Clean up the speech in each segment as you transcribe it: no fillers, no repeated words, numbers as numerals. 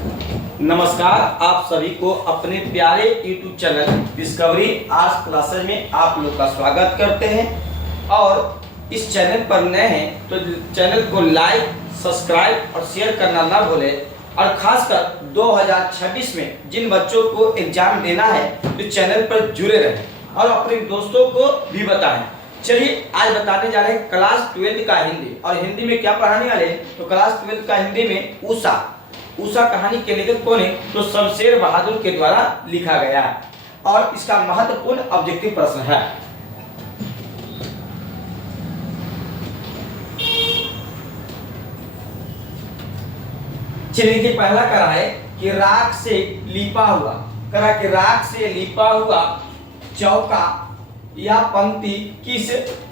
नमस्कार, आप सभी को अपने प्यारे YouTube channel discovery arts classes में आप लोग का स्वागत करते हैं। और इस चैनल पर नए हैं तो चैनल को लाइक, सब्सक्राइब और शेयर करना ना भूलें। और खासकर 2026 में जिन बच्चों को एग्जाम देना है तो चैनल पर जुड़े रहें और अपने दोस्तों को भी बताएं। चलिए आज बताने जा रहे हैं क्लास 12 का हिंदी। और हिंदी में क्या पढ़ाने वाले हैं तो क्लास 12 का हिंदी में उषा कहानी के लेखक कौन है तो शमशेर बहादुर के द्वारा लिखा गया है। और इसका महत्वपूर्ण ऑब्जेक्टिव प्रश्न है। चलिए कि पहला करा है कि राख से लिपा हुआ, करा कि राख से लिपा हुआ चौका या पंक्ति किस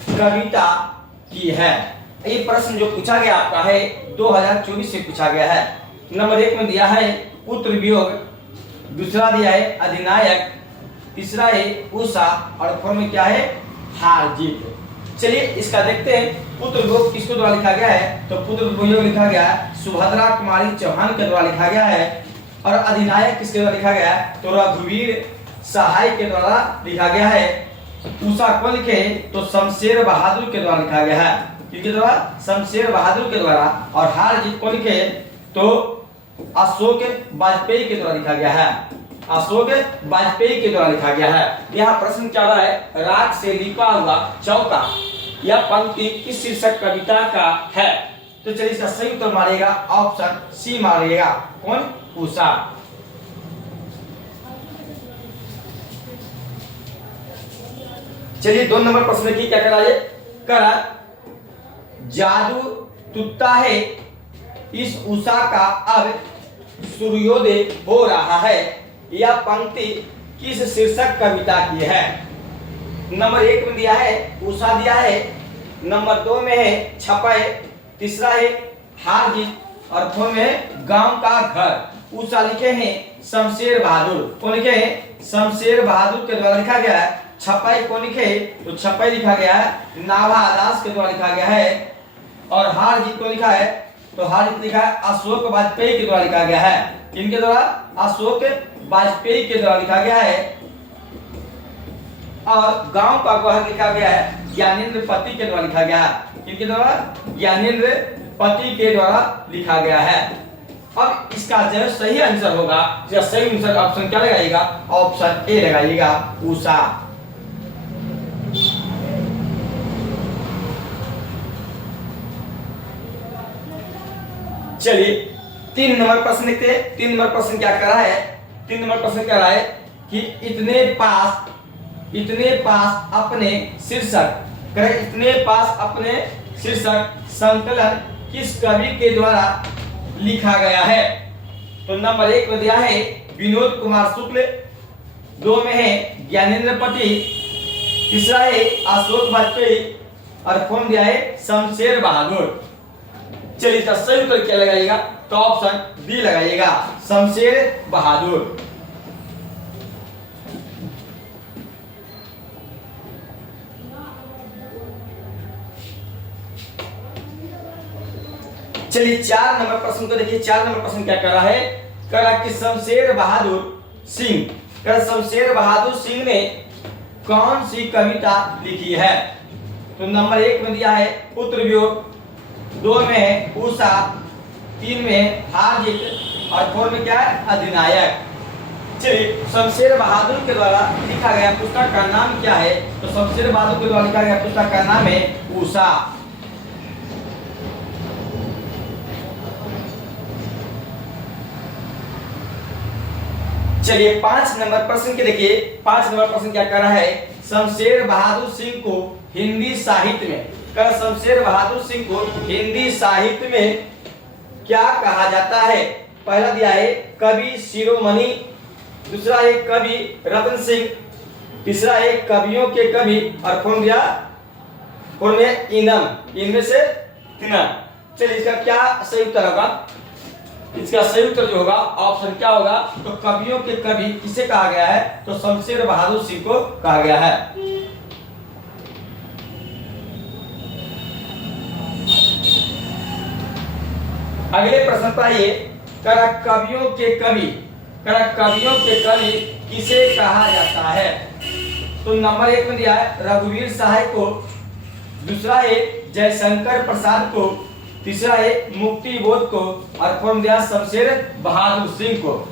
कविता की है। ये प्रश्न जो पूछा गया आपका है 2024 से पूछा गया है। नंबर 1 में दिया है पुत्र वियोग, दूसरा दिया है अधिनायक, तीसरा है उषा और 4 में क्या है हार जीत। चलिए इसका देखते हैं। पुत्र वियोग किसके द्वारा लिखा गया है तो पुत्र वियोग लिखा गया है सुभद्रा कुमारी चौहान के द्वारा लिखा गया है। और अधिनायक किसके द्वारा लिखा गया है तो रघुवीर सहाय के द्वारा लिखा गया है। उषा को लिखे तो शमशेर बहादुर के द्वारा लिखा गया है, किसके द्वारा शमशेर बहादुर के द्वारा। और हार जीत को लिखे तो अशोक वाजपेयी के द्वारा लिखा गया है, अशोक वाजपेयी के द्वारा लिखा गया है। यहाँ प्रश्न क्या रहा है राख से लिपा हुआ चौका या पंक्ति किस शीर्षक कविता का है। तो चलिए इसका सही उत्तर मारेगा ऑप्शन सी मारेगा, कौन उषा। चलिए 2 नंबर प्रश्न की क्या कराइए करा जादू टूटता है इस उषा का अब सूर्योदय हो रहा है, यह पंक्ति किस शीर्षक कविता की है। नंबर 1 में दिया है उषा दिया है, नंबर 2 में है छपाई, तीसरा है हार जीत और 4 में है गांव का घर। उषा लिखे हैं शमशेर बहादुर, कौन लिखे हैं शमशेर बहादुर के द्वारा लिखा गया है। छपाई कौन लिखे तो छपाई लिखा गया है नाभा दास के द्वारा लिखा गया है। और हार जीत को लिखा है तो हार जीत लिखा है अशोक वाजपेयी के द्वारा लिखा गया है, किनके द्वारा अशोक वाजपेयी के द्वारा लिखा गया है। और गांव का घर लिखा गया है ज्ञानेंद्र पति के द्वारा लिखा गया है, किनके द्वारा ज्ञानेंद्र पति के द्वारा लिखा गया है। अब इसका जो सही आंसर होगा, इसका सही आंसर ऑप्शन क्या लगाइएगा ऑप्शन ए लगाइएगा उषा। चलिए 3 नंबर प्रश्न देखते हैं। 3 नंबर प्रश्न क्या करा है 3 नंबर प्रश्न क्या रहा है कि इतने पास अपने शीर्षक करें, इतने पास अपने शीर्षक संकलन किस कवि के द्वारा लिखा गया है। तो नंबर 1 में दिया है विनोद कुमार शुक्ल, 2 में है ज्ञानेंद्र पति, तीसरा है अशोक वाजपेयी और 4 दिया है शमशेर बहादुर। चलिए इसका सही उत्तर क्या लगाइएगा तो ऑप्शन बी लगाइएगा शमशेर बहादुर। चलिए 4 नंबर प्रश्न को देखिए। 4 नंबर प्रश्न क्या कर रहा है करा कि शमशेर बहादुर सिंह ने कौन सी कविता लिखी है। तो नंबर 1 में दिया है पुत्र वियोग, 2 में है उषा, 3 में हार जीत और 4 में क्या है अधिनायक। चलिए शमशेर बहादुर के द्वारा लिखा गया पुस्तक का नाम क्या है तो शमशेर बहादुर के द्वारा लिखा गया पुस्तक का नाम है उषा। चलिए 5 नंबर प्रश्न के देखिए। 5 नंबर प्रश्न क्या कर रहा है शमशेर बहादुर सिंह को हिंदी साहित्य में शमशेर बहादुर सिंह को हिंदी साहित्य में क्या कहा जाता है। पहला दिया है कवि शिरोमणि, दूसरा है कवि रतन सिंह, तीसरा है कवियों के कवि और 4 दिया 4 में इनम, इनमें से 3। चलिए इसका क्या सही उत्तर होगा, इसका सही उत्तर जो होगा ऑप्शन क्या होगा तो कवियों के कवि किसे कहा गया है तो शमशेर बहादुर सिंह को कहा गया है। अगले प्रश्न पर आइए। करा कवियों के कवि, करा कवियों के कवि किसे कहा जाता है? तो नंबर 1 में दिया है रघुवीर सहाय को, दूसरा है जयशंकर प्रसाद को, तीसरा है मुक्ति बोध को, और फोर्थ में दिया शमशेर बहादुर सिंह को।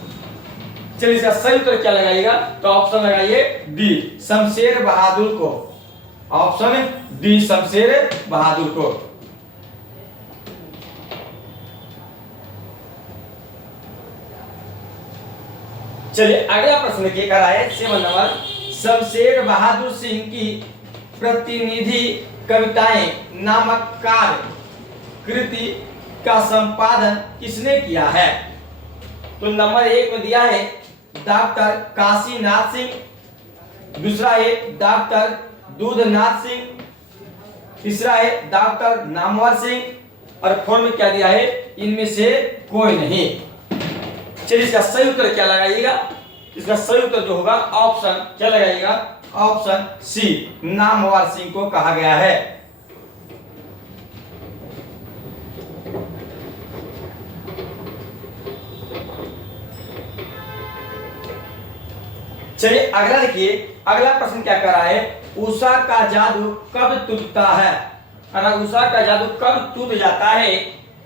चलिए इसका सही उत्तर क्या लगाइएगा? तो ऑप्शन लगाइए डी, शमशेर बहादुर को। ऑप्शन डी, शमशेर बहादुर को। चलिए अगला प्रश्न क्या करा है 7 नंबर, शमशेर बहादुर सिंह की प्रतिनिधि कविताएं नामक काव्य कृति का संपादन किसने किया है? तो नंबर 1 में दिया है डॉक्टर काशीनाथ सिंह, दूसरा है डॉक्टर दूधनाथ सिंह, तीसरा है डॉक्टर नामवर सिंह, और फोर्थ में क्या दिया है? इनमें से कोई नहीं। चलिए इसका सही उत्तर क्या लगाइएगा? इसका सही उत्तर जो होगा ऑप्शन क्या लगाइएगा? ऑप्शन सी, नामवर सिंह को कहा गया है। चलिए अगला देखिए, अगला प्रश्न क्या कर रहा है? उषा का जादू कब टूटता है? अगर उषा का जादू कब टूट जाता है?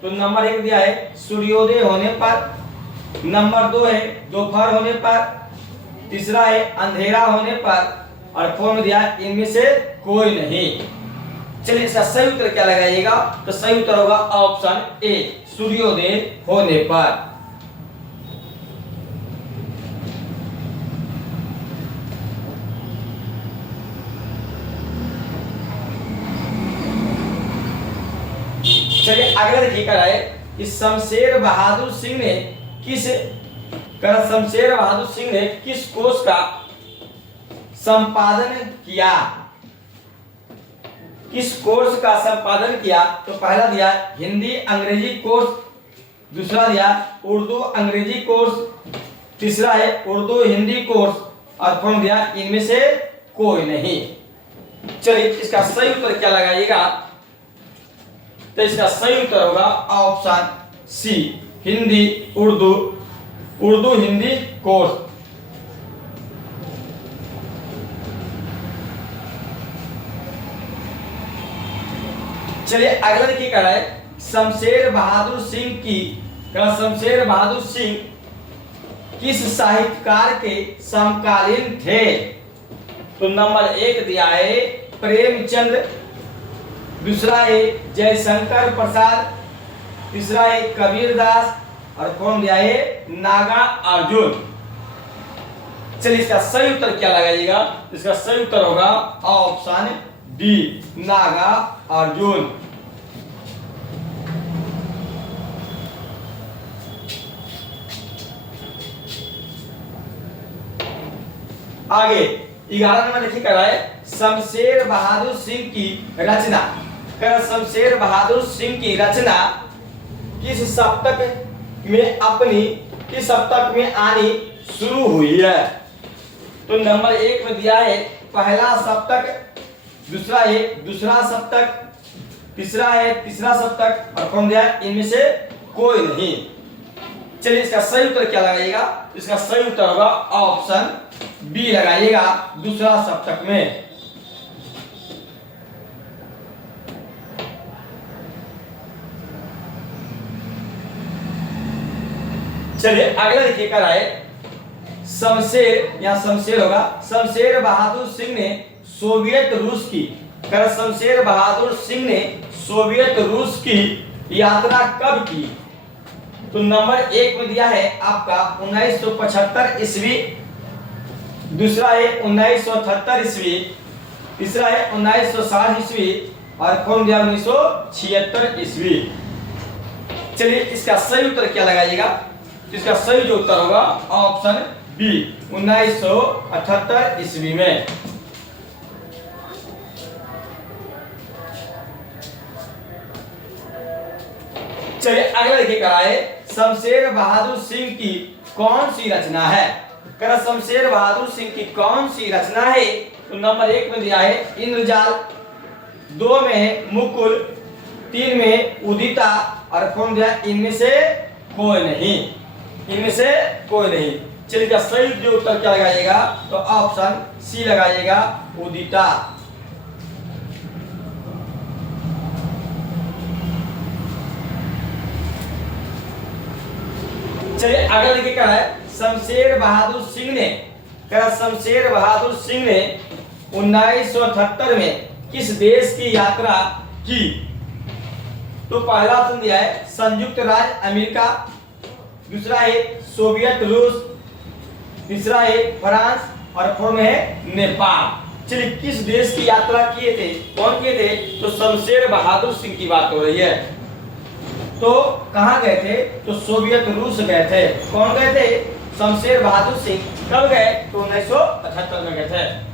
तो नंबर 1 दिया है सूर्योदय होने पर, नंबर 2 है दोपहर होने पर, तीसरा है अंधेरा होने पर, और फोर्थ में दिया इनमें से कोई नहीं। चलिए इसका सही उत्तर क्या लगाइएगा? तो सही उत्तर होगा ऑप्शन ए, सूर्योदय होने पर। चलिए अगला देखिए क्या है कि शमशेर बहादुर सिंह ने किस कोष का संपादन किया? किस कोर्स का संपादन किया? तो पहला दिया हिंदी अंग्रेजी कोर्स, दूसरा दिया उर्दू अंग्रेजी कोर्स, तीसरा है उर्दू हिंदी कोर्स, और फोर्थ दिया इनमें से कोई नहीं। चलिए इसका सही उत्तर क्या लगाइएगा? तो इसका सही उत्तर होगा option C, Hindi Urdu Hindi course. चलिए अगला देखिए क्या है, शमशेर बहादुर सिंह किस साहित्यकार के समकालीन थे? तो नंबर 1 दिया है प्रेमचंद, दूसरा है जयशंकर प्रसाद, तीसरा है कबीरदास, और कौन दिया है? नागा अर्जुन। चलिए इसका सही उत्तर क्या लगाइएगा? इसका सही उत्तर होगा ऑप्शन डी, नागा अर्जुन। आगे 11 नंबर देखिए क्या है, शमशेर बहादुर सिंह की रचना, शमशेर बहादुर सिंह की रचना किस सप्तक में आनी शुरू हुई है? तो नंबर 1 में दिया है पहला सप्तक, दूसरा है दूसरा सप्तक, तीसरा है तीसरा सप्तक, और कौन दिया है? इनमें से कोई नहीं। चलिए इसका सही उत्तर क्या लगाइएगा? इसका सही उत्तर होगा ऑप्शन बी लगाइएगा, दूसरा सप्तक में। चलिए अगला देखिए क्या है, शमशेर होगा, शमशेर बहादुर सिंह ने सोवियत रूस की यात्रा कब की? तो नंबर 1 में दिया है आपका 1975 ईस्वी, दूसरा है 1978 ईस्वी, तीसरा है 1960 ईस्वी, और फोर्थ दिया 1976 ईस्वी। चलिए इसका सही उत्तर क्या लगाइएगा? इसका सही जो उत्तर होगा ऑप्शन बी, 1978 ईस्वी में। चलिए अगला देखिए क्या है, शमशेर बहादुर सिंह की कौन सी रचना है? शमशेर बहादुर सिंह की कौन सी रचना है? तो नंबर 1 में दिया है इंद्रजाल, 2 में है मुकुल, 3 में उदिता, और फोर्थ दिया इनमें से कोई नहीं। इनमें से कोई नहीं। चलिए इसका सही जो उत्तर क्या लगाइएगा, तो ऑप्शन सी लगाइएगा, उदिता। चलिए अगला देखिए क्या है, शमशेर बहादुर सिंह ने, शमशेर बहादुर सिंह ने 1978 में किस देश की यात्रा की? तो पहला ऑप्शन दिया है संयुक्त राज्य अमेरिका, दूसरा है सोवियत रूस, तीसरा है फ्रांस और फोर्थ में है नेपाल। चलिए किस देश की यात्रा किए थे, कौन किए थे? तो शमशेर बहादुर सिंह की बात हो रही है। तो कहां गए थे? तो सोवियत रूस गए थे। कौन गए थे? शमशेर बहादुर सिंह। कब गए? तो 1978 में गए थे।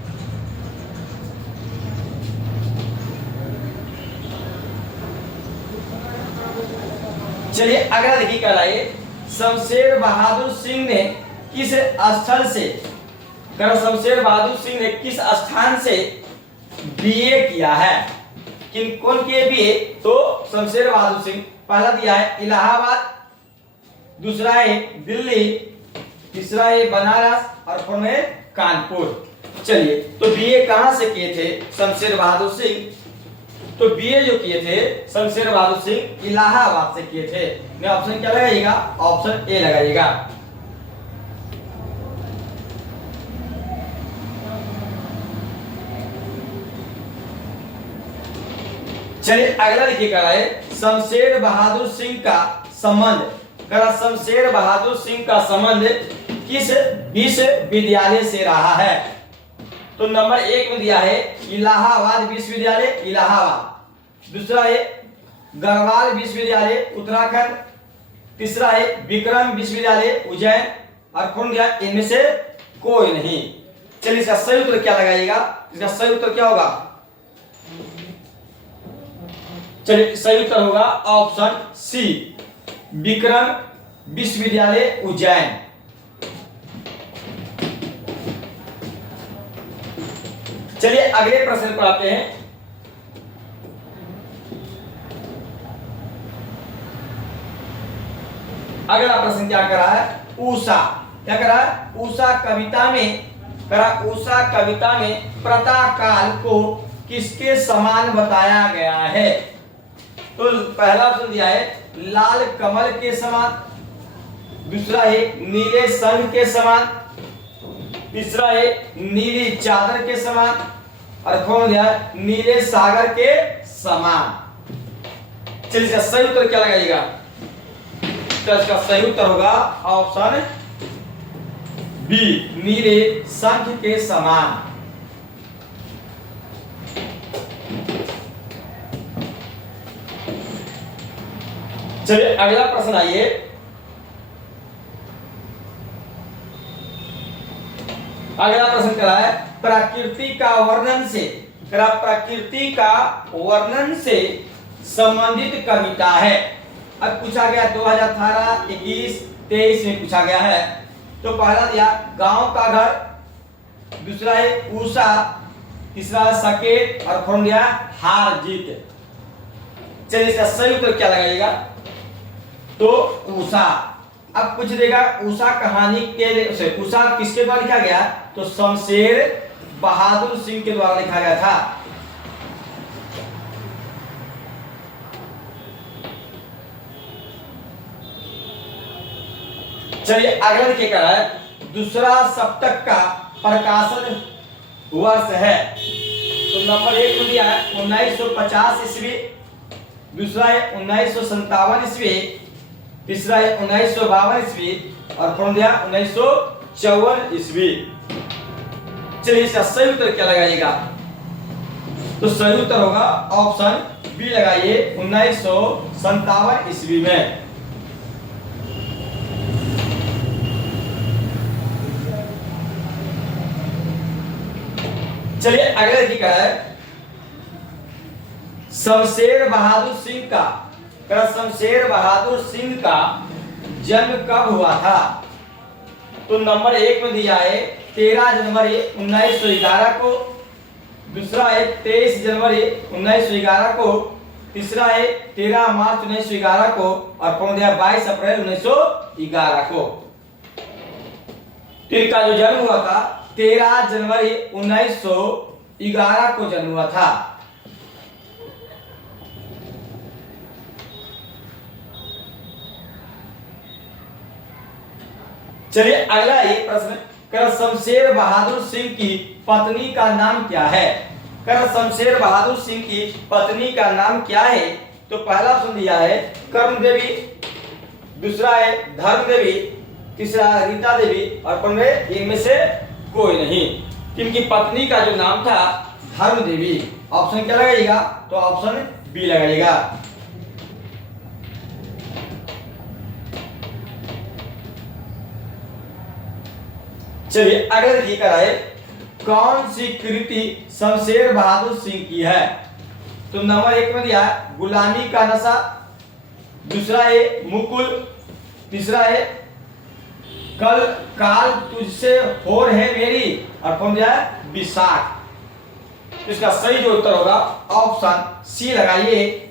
चलिए अगला देखिए क्या लाइए, शमशेर बहादुर सिंह ने किस स्थल से, शमशेर बहादुर सिंह ने किस स्थान से बीए किया है? किन कौन किए बीए? तो शमशेर बहादुर सिंह पहला दिया है इलाहाबाद, दूसरा है दिल्ली, तीसरा है बनारस और फोर्थ में कानपुर। चलिए तो बीए कहां से किए थे शमशेर बहादुर सिंह? तो बीए जो किए थे शमशेर बहादुर सिंह इलाहाबाद से किए थे। मैं ऑप्शन क्या लगाइएगा? ऑप्शन ए लगाइएगा। चलिए अगला देखिए क्या है, शमशेर बहादुर सिंह का संबंध, शमशेर बहादुर सिंह का संबंध किस विश्वविद्यालय से रहा है? तो नंबर 1 में दिया है इलाहाबाद विश्वविद्यालय इलाहाबाद, दूसरा है गढ़वाल विश्वविद्यालय उत्तराखंड, तीसरा है विक्रम विश्वविद्यालय उज्जैन और फोर्थ दिया इनमें से कोई नहीं। चलिए इसका सही उत्तर क्या लगाइएगा? इसका सही उत्तर क्या होगा? चलिए सही उत्तर होगा ऑप्शन सी, विक्रम विश्वविद्यालय उज्जैन। चलिए अगले प्रश्न पर आते हैं। अगला प्रश्न क्या कर रहा है? उषा क्या कर रहा है? उषा कविता में, उषा कविता में प्रातःकाल को किसके समान बताया गया है? तो पहला ऑप्शन दिया है लाल कमल के समान, दूसरा है नीले संग के समान, तीसरा है नीली चादर के समान और फोर्थ दिया नीले सागर के समान। चलिए इसका सही उत्तर क्या लगाइएगा? तो इसका सही उत्तर होगा ऑप्शन बी, नीले शंख के समान। चलिए अगला प्रश्न आइए, अगला प्रश्न क्या है? प्रकृति का वर्णन से, प्रकृति का वर्णन से संबंधित कविता है। अब पूछा गया 2018, 21, 23 में पूछा गया है। तो पहला दिया गांव का घर, दूसरा है उषा, तीसरा सकेत और फोर्थ दिया हार जीत। चलिए इसका सही उत्तर क्या लगाइएगा? तो उषा। अब पूछ देगा उषा कहानी के, उषा किसके द्वारा लिखा गया? तो शमशेर बहादुर सिंह के द्वारा लिखा गया था। चलिए अगला देखिए क्या है, दूसरा सप्तक का प्रकाशन वर्ष है। तो नंबर 1 में दिया है 1950 ईस्वी, दूसरा है 1957 ईस्वी, तीसरा है 1952 ईस्वी और फोर्थ दिया 1954 ईस्वी। चलिए इसका सही उत्तर क्या लगाइएगा? तो सही उत्तर होगा ऑप्शन बी लगाइए, 1957 ईस्वी में। चलिए अगला देखिए क्या है, शमशेर बहादुर सिंह का, शमशेर बहादुर सिंह का जन्म कब हुआ था? तो नंबर 1 में दिया है 13 जनवरी 1911 को, दूसरा है 23 जनवरी 1911 को, तीसरा है 13 मार्च 1911 को और कौन दिया 22 अप्रैल 1911 को। तो इनका जो जन्म हुआ था 13 जनवरी 1911 को जन्म हुआ था। चलिए अगला ये प्रश्न, कर शमशेर बहादुर सिंह की पत्नी का नाम क्या है? कर शमशेर बहादुर सिंह की पत्नी का नाम क्या है? तो पहला ऑप्शन दिया है कर्म देवी, दूसरा है धर्म देवी, तीसरा रीता देवी और पंद्रह इनमें से कोई नहीं। इनकी पत्नी का जो नाम था धर्म देवी। ऑप्शन क्या लगाइएगा? तो ऑप्शन बी लगाइएगा। चलिए अगला देखिए कराए, कौन सी कृति शमशेर बहादुर सिंह की है? तो नंबर 1 में दिया गुलामी का नशा, दूसरा है मुकुल, तीसरा है कल काल तुझसे होर है मेरी और कौन दिया है विशाख। तो इसका सही जो उत्तर होगा ऑप्शन सी लगाइए।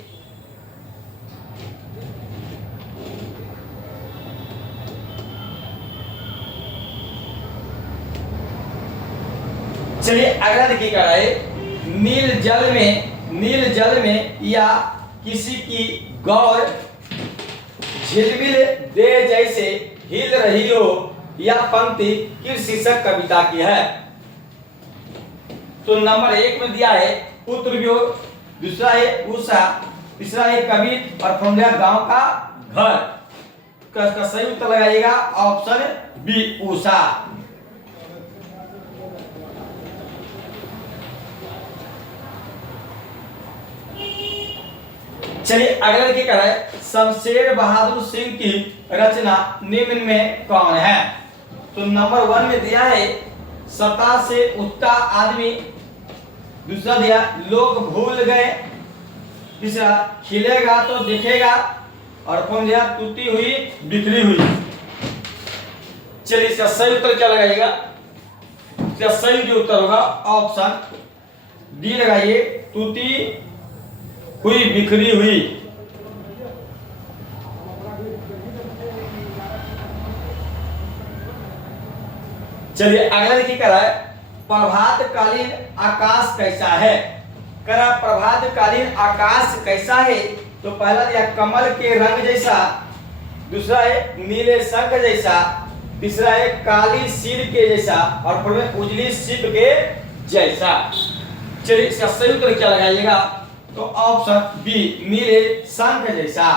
चलिए अगला देखिए क्या है, नील जल में या किसी की गौर झिलमिल दे जैसे हिल रही हो, यह पंक्ति किस शीर्षक कविता की है? तो नंबर 1 में दिया है पुत्र वियोग, दूसरा है उषा, तीसरा है कवि और फॉर्मूला गांव का घर। इसका सही उत्तर लगाइएगा ऑप्शन बी उषा। चलिए अगला देखिए क्या है, शमशेर बहादुर सिंह की रचना निम्न में कौन है? तो नंबर 1 में दिया है सता से उठता आदमी, दूसरा दिया लोग भूल गए, तीसरा खिलेगा तो दिखेगा और कौन दिया टूटी हुई बिखरी हुई। चलिए इसका सही उत्तर क्या लगाइएगा? इसका सही जो उत्तर होगा ऑप्शन डी लगाइए, टूटी हुई बिखरी हुई। चलिए अगला देखिए क्या है, प्रभातकालीन आकाश कैसा है? करा प्रभातकालीन आकाश कैसा है? तो पहला दिया कमल के रंग जैसा, दूसरा है नीले शंख जैसा, तीसरा है काली सील के जैसा और फिर में उजली सीप के जैसा। चलिए इसका सही उत्तर क्या लगाइएगा? तो ऑप्शन बी नीले शंख जैसा।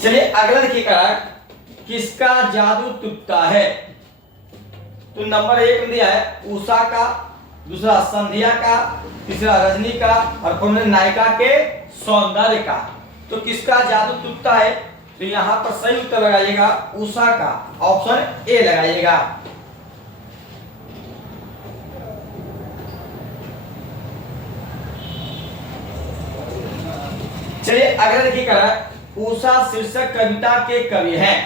चलिए अगला देखिए क्या है, किसका जादू टूटता है? तो नंबर 1 में दिया है उषा का, दूसरा संध्या का, तीसरा रजनी का और फिर नायिका के सौंदर्य का। तो किसका जादू टूटता है? तो यहां पर सही उत्तर लगाइएगा उषा का, ऑप्शन ए लगाइएगा। चलिए अगला देखिए क्या है, उषा शीर्षक कविता के कवि हैं।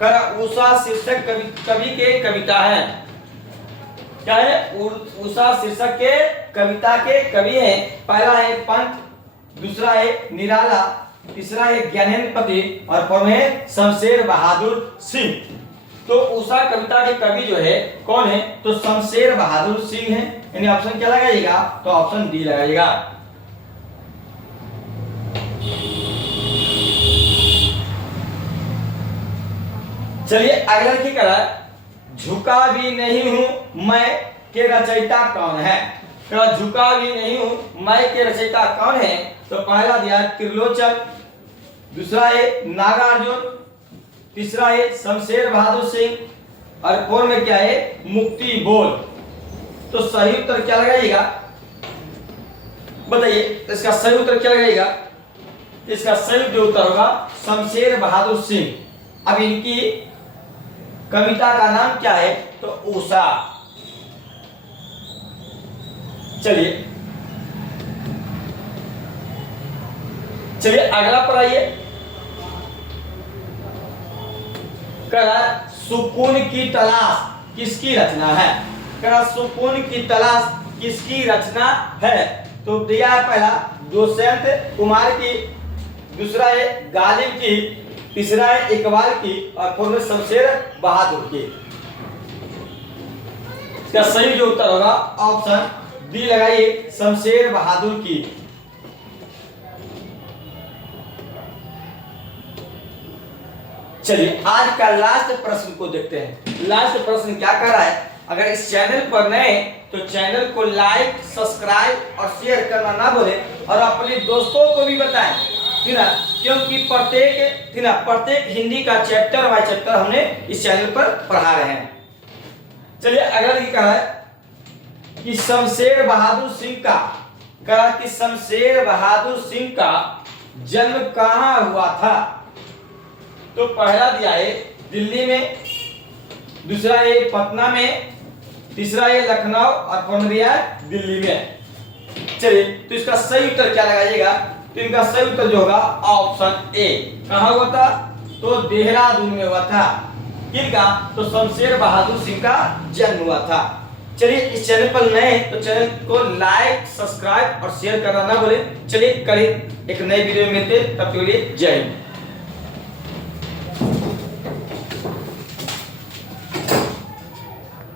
कर उषा शीर्षक कवि के कविता है, क्या है? उषा शीर्षक के कविता के कवि हैं। पहला है पंत, दूसरा है निराला, तीसरा है ज्ञानेंद्र पति और फोर्थ में शमशेर बहादुर सिंह। तो उषा कविता के कवि जो है कौन है? तो शमशेर बहादुर सिंह है। यानी ऑप्शन क्या लगाइएगा? तो ऑप्शन डी लगाइएगा। चलिए अगला की करा, झुका भी नहीं हूं मैं के रचयिता कौन है? तो झुका भी नहीं हूं मैं के रचयिता कौन है? तो पहला दिया त्रिलोचन, दूसरा है नागार्जुन, तीसरा है शमशेर बहादुर सिंह और फोर्थ में क्या है मुक्ति बोल। तो सही उत्तर क्या लगाइएगा? बताइए इसका सही उत्तर क्या लगाइएगा? इसका सही जो उत्तर होगा शमशेर बहादुर सिंह। अब इनकी कविता का नाम क्या है? तो उषा। चलिए अगला पढ़ाइए। सुकून की तलाश किसकी रचना है? करा सुकून की तलाश किसकी रचना है? तो दिया है पहला दुष्यंत कुमार की, दूसरा है गालिब की, तीसरा है इकबाल की और फोर्थ शमशेर बहादुर की। इसका सही जो उत्तर होगा ऑप्शन डी लगाइए, शमशेर बहादुर की। चलिए आज का लास्ट प्रश्न को देखते हैं। लास्ट प्रश्न क्या कह रहा है? अगर इस चैनल पर नए तो चैनल को लाइक, सब्सक्राइब और शेयर करना ना भूलें और अपने दोस्तों को भी बताएं, ठीक ना, क्योंकि प्रत्येक हिंदी का चैप्टर बाय चैप्टर हमने इस चैनल पर पढ़ा रहे हैं। चलिए अगला लिखा है कि शमशेर बहादुर सिंह का जन्म कहाँ हुआ था? तो पहला दिया है दिल्ली में, दूसरा है पटना में, तीसरा है लखनऊ और फोर्थ दिया है दिल्ली में। चलिए तो इसका सही उत्तर क्या लगाइएगा? तो इनका सही उत्तर जो होगा ऑप्शन ए। कहाँ हुआ था? तो देहरादून में हुआ था। किसका? तो शमशेर बहादुर सिंह का जन्म हुआ था। चलिए इस चैनल पर नए तो चैनल को लाइक, सब्सक्राइब और शेयर करना ना भूलें। चलिए कल एक नए वीडियो में मिलते, तब तक के लिए जय हिंद।